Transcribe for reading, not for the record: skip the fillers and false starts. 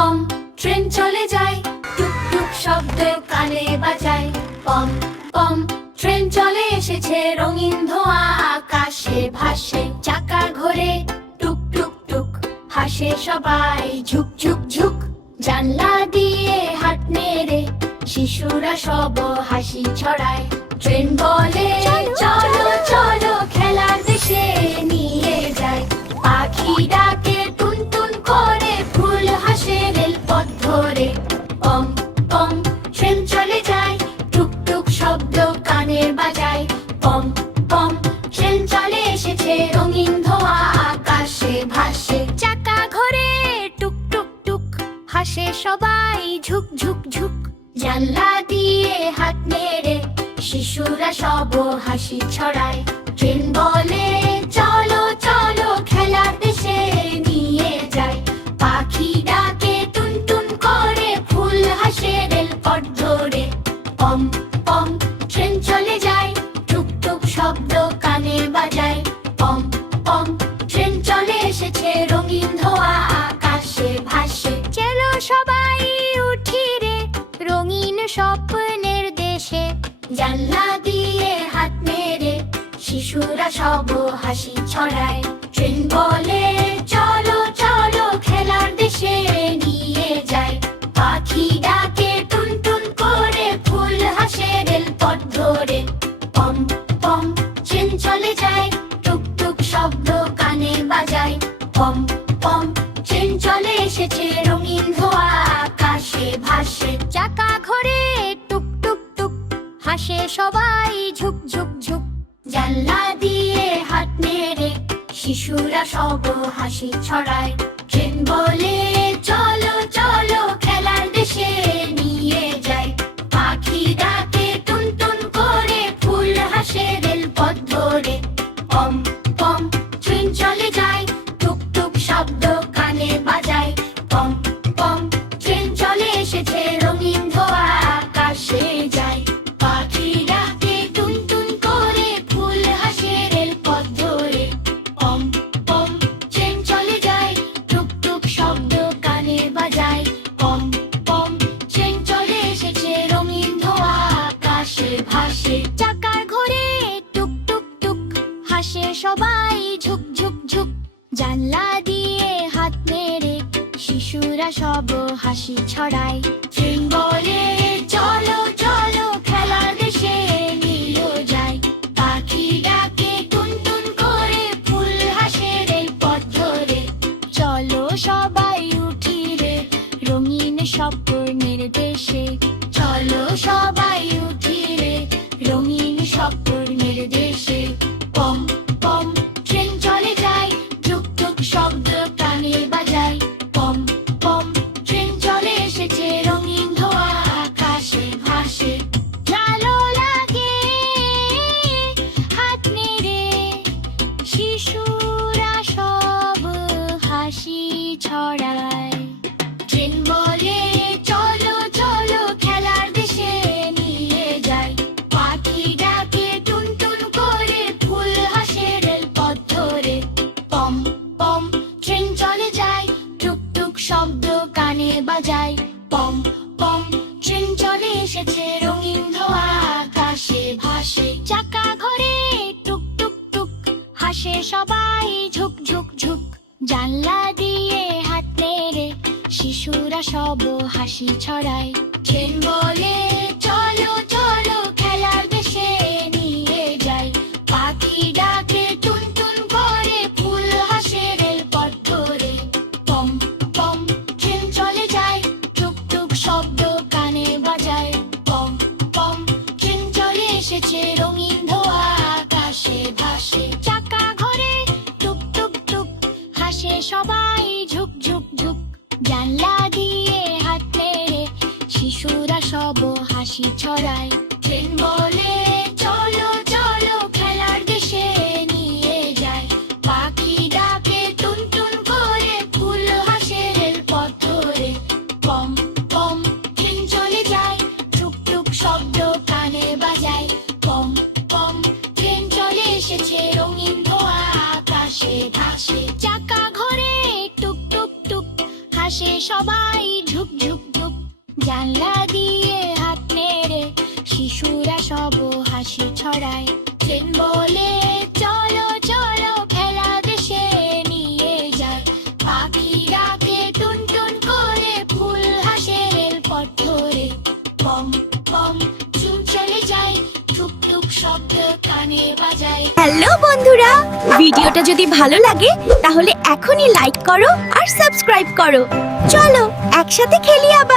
পম train চলে যায়, টুক টুক শব্দ কানে বাজায়। পম পম ট্রেন চলে এসেছে, রঙিন ধোঁয়া আকাশে ভাসে। চাকা ঘোরে টুক টুক টুক, হাসে সবাই ঝুক ঝুক ঝুক। জানলা দিয়ে হাত নেড়ে শিশুরা সব হাসি ছড়ায়। ট্রেন বলে চলো চলো খেলার দেশে নিয়ে যায়। পাখি ডাকে টুনটুন করে, ফুল হাসে রেলপথ ধরে। পম পম ট্রেন চলে যায়, টুক টুক শব্দ কানে বাজায়। পম পম ট্রেন চলে এসেছে, রঙিন ধোঁয়া আকাশে ভাসে। চাকা ঘোরে টুক টুক টুক, হাসে সবাই ঝুক ঝুক ঝুক। জানলা দিয়ে হাত নেড়ে শিশুরা সব হাসি ছড়ায়। ট্রেন বলে চলো চলো খেলার দেশে নিয়ে যায়। পাখি ডাকে টুনটুন করে, ফুল হাসে রেলপথ ধরে। পম পম ট্রেন চলে যায়, টুক টুক শব্দ কানে বাজায়। পম পম ট্রেন চলে এসেছে, রঙিন ধোঁয়া আকাশে ভাসে। চলো সবাই উঠি রে রঙিন স্বপ্নের দেশে। জানলা দিয়ে হাত নেড়ে শিশুরা সব হাসি ছড়ায়। ট্রেন বলে চলো চলো খেলার দেশে নিয়ে যায়। পাখি ডাকে টুনটুন করে, ফুল হাসে রেলপথ ধরে। পম পম ট্রেন চলে যায়, টুক টুক শব্দ কানে বাজায়। পম পম ট্রেন চলে এসেছে, রঙিন ধোঁয়া আকাশে ভাসে। চাকা ঘোরে টুক টুক টুক, হাসে সবাই ঝুক ঝুক ঝুক। জানলা দিয়ে হাত নেড়ে শিশুরা সব হাসি ছড়ায়। ট্রেন বলে চলো চলো খেলার দেশে নিয়ে যায়। পাখি ডাকে টুনটুন করে, ফুল হাসে রেলপথ ধরে। পম পম ট্রেন চলে যায়, টুক টুক শব্দ কানে বাজায়। পম পম ট্রেন চলে এসেছে, রঙিন ধোঁয়া আকাশে যায়। পাখি ডাকে টুনটুন করে, ফুল হাসে রেলপথ ধরে। পম পম ট্রেন চলে যায়, টুক টুক শব্দ কানে বাজায়। পম পম ট্রেন চলে এসেছে, রঙিন ধোঁয়া আকাশে ভাসে। চাকার ঘোরে টুক টুক টুক, হাসে সবাই ঝুক ঝুক ঝুক। জানলা দিয়ে হাত নেড়ে শিশুরা সব হাসি ছড়ায়। ট্রেন বলে চলো চলো খেলার দেশে নিয়ে যায়। পাখি ডাকে টুনটুন করে, ফুল হাসে রেলপথ ধরে। চলো সবাই উঠি রে রঙিন স্বপ্নের দেশে। চলো সবাই উঠি রে রঙিন স্বপ্নের দেশে। পম পম ট্রেন চলে যায়, টুক টুক শব্দ কানে বাজায়। পম পম ট্রেন চলে এসেছে, রঙিন ধোঁয়া আকাশে ভাসে। ভালো লাগে হাত নেড়ে শিশুরা সব হাসি ছড়ায়। ট্রেন বলে চলো চলো খেলার দেশে নিয়ে যায়। পাখি ডাকে টুনটুন করে, ফুল হাসে রেলপথ ধরে। পম পম ট্রেন চলে যায়, টুক টুক শব্দ কানে বাজায়। পম পম ট্রেন চলে এসেছে, রঙিন ধোঁয়া আকাশে ভাসে। চাকা ঘোরে টুক টুক টুক, হাসে সবাই ঝুক ঝুক ঝুক। জানলা দিয়ে হাত নেড়ে শিশুরা সব হাসি ছড়ায়। ট্রেন বলে চলো চলো খেলার দেশে নিয়ে যায়। পাখি ডাকে টুনটুন করে, ফুল হাসে রেলপথ ধরে। পম পম ট্রেন চলে যায়, টুক টুক শব্দ কানে বাজায়। পম পম ট্রেন চলে এসেছে, রঙিন ধোঁয়া আকাশে ভাসে। চাকা ঘোরে টুক টুক টুক, হাসে সবাই ঝুক ঝুক ঝুক। জানলা দিয়ে হাত নেড়ে শিশুরা সব হাসি ছড়ায়। ট্রেন বলে চলো চলো খেলার দেশে নিয়ে যায়। পাখি ডাকে টুনটুন করে, ফুল হাসে রেলপথ ধরে। পম পম ট্রেন চলে যায়, টুক টুক শব্দ কানে বাজায়। পম পম ট্রেন চলে এসেছে, রঙিন ধোঁয়া আকাশে ভাসে। চাকা ঘোরে টুক টুক টুক, হাসে সবাই ঝুপ ঝুপ ঝুপ জানলা দিয়ে হাত নেড়ে শিশুরা সব হাসি ছড়ায় ট্রেন বলে চলো চলো খেলা দেশে নিয়ে যায় পাখিরাকে টুন টুন করে ফুল হাসে রেলপথ ধরে পম পম ট্রেন চলে যায় টুক টুক শব্দ কানে বাজায়। হ্যালো বন্ধুরা, ভিডিওটা যদি ভালো লাগে তাহলে এখনই লাইক করো আর সাবস্ক্রাইব করো। চলো একসাথে খেলি আবার।